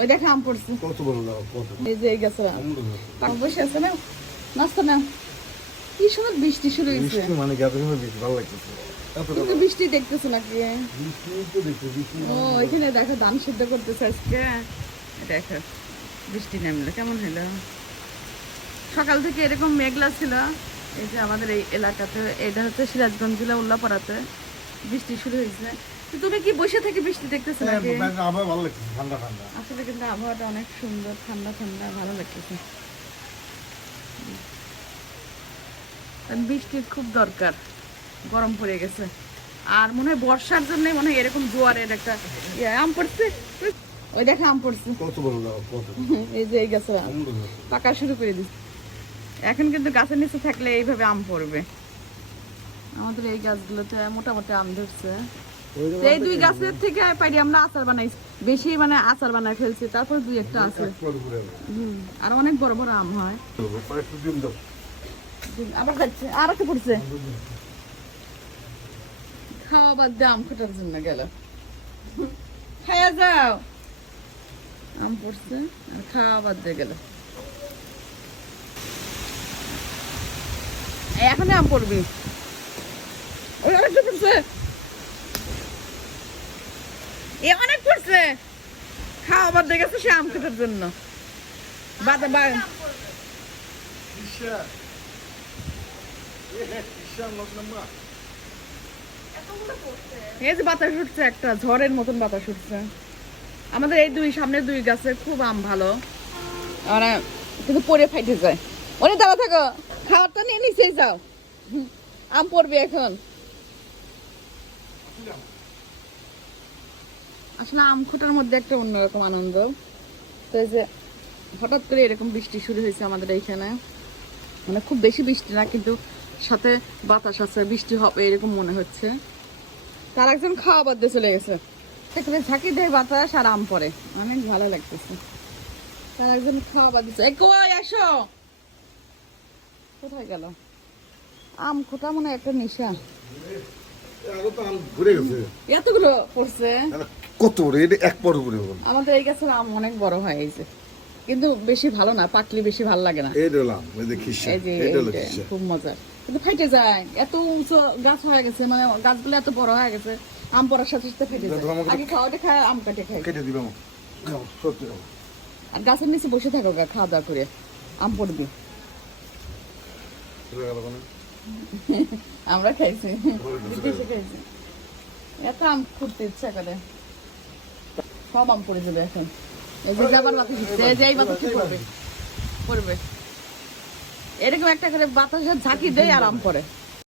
ওই দেখে আম পড়ছে। কত বড় লাউ, কত এই যে এই গাছে আম বসে আছে না, নাস্তা নাও। কি সময় বৃষ্টি শুরু হয়েছে, বৃষ্টি মানে গাছে বেশি ভালো লাগতেছে। কিন্তু বৃষ্টি দেখতেছো নাকি? বৃষ্টি তো দেখছি, বৃষ্টি ও এখানে দেখো ধান সিদ্ধ করতেছে আজকে। দেখো বৃষ্টি নামলো কেমন হলো। সকাল থেকে এরকম মেঘলা ছিল। এই যে আমাদের এই এলাকাতে, এটা হচ্ছে সিরাজগঞ্জ জেলা উল্লাপাড়াতে বৃষ্টি শুরু হয়েছে। তো তুমি কি বসে থেকে বৃষ্টি দেখতেছো নাকি? আবার ভালো লাগতেছে, ঠান্ডা ঠান্ডা। আসলে কিন্তু আবহাওয়াটা অনেক সুন্দর, ঠান্ডা ঠান্ডা, ভালো লাগতেছে। বৃষ্টির খুব দরকার, গরম পড়ে গেছে। আর মনে হয় বর্ষার জন্য মনে হয় এরকম জোয়ারের একটা আম পড়ছে। ওই দেখে আম পড়ছে। কত বড় লাউ, কত এই যে এই গাছে পাকা শুরু করে দিচ্ছে। এখন কিন্তু গাছের নিচে থাকলে এইভাবে আম পড়বে। আমাদের এই গাছগুলোতে মোটামুটি আম ধরছে। এই দুই গাছের থেকে পাইনি আমরা আচার বানাইছি, বেশি মানে আচার বানাই ফেলছি। তারপর দুই একটা আছে। আর অনেক বড় বড় আম হয়। আবার খাচ্ছে, আর একটা পড়ছে। খাওয়া বাদ দিয়ে আম খোটার জন্য গেল। খাইয়া যাও। আম পড়ছে আর খাওয়া বাদ দিয়ে গেল। এখনই আম পড়বি। ওই অনেকটা পড়ছে, এ অনেক পড়ছে। খাওয়া বাদ দিয়ে গেছে সে আম খোটার জন্য। বাদ এই যে বাতাস উঠছে, একটা ঝড়ের মতন বাতাস উঠছে। আমাদের এই দুই সামনের দুই গাছে খুব আম ভালো, মানে কিন্তু পরে ফাইটে যায়। অনেক দাঁড়া থাকো, খাবারটা নিয়ে নিচে যাও। আম পড়বে এখন। আসলে আম খোটার মধ্যে একটা অন্যরকম আনন্দ। তো এই যে হঠাৎ করে এরকম বৃষ্টি শুরু হয়েছে আমাদের এইখানে, মানে খুব বেশি বৃষ্টি না, কিন্তু সাথে বাতাস আছে, বৃষ্টি হবে এরকম মনে হচ্ছে। তার একজন খাওয়া বাদ দিয়ে চলে গেছে। ঝাঁকি দেয় বাতাস আর আম পড়ে, অনেক ভালো লাগতেছে। তার একজন খাওয়া বাদ দিচ্ছে। কই আসো, কোথায় গেল? আম খোটা মনে হয় একটা নেশা। এতগুলো পড়ছে, কত বড়, এটা এক পর উপরে। আমাদের এই গাছের আম অনেক বড় হয়, এই যে কিন্তু বেশি ভালো না, পাকলি বেশি ভালো লাগে না। এই দিলাম, এই যে খিসা, এটা হলো খিসা। খুব মজা, কিন্তু ফাইটে যায়। এত উঁচু গাছ হয়ে গেছে, মানে গাছগুলো এত বড় হয়ে গেছে, আম পড়ার সাথে সাথে ফেটে যায়। আগে খাওয়াটা খায়, আম কাটে খায়। কেটে দিবে সত্যি। আর গাছের নিচে বসে থাকো, খাওয়া দাওয়া করে আম পড়বি। আমরা খাইছি, বিদেশে খাইছি। এত আম খুঁড়তে ইচ্ছা করে, সব আম পড়ে যাবে এখন। এই যে যাবার বাতাস উঠছে, এই যে এই বাতাস পড়বে পড়বে, এরকম একটা করে বাতাসের ঝাঁকি দেয় আর আম পড়ে।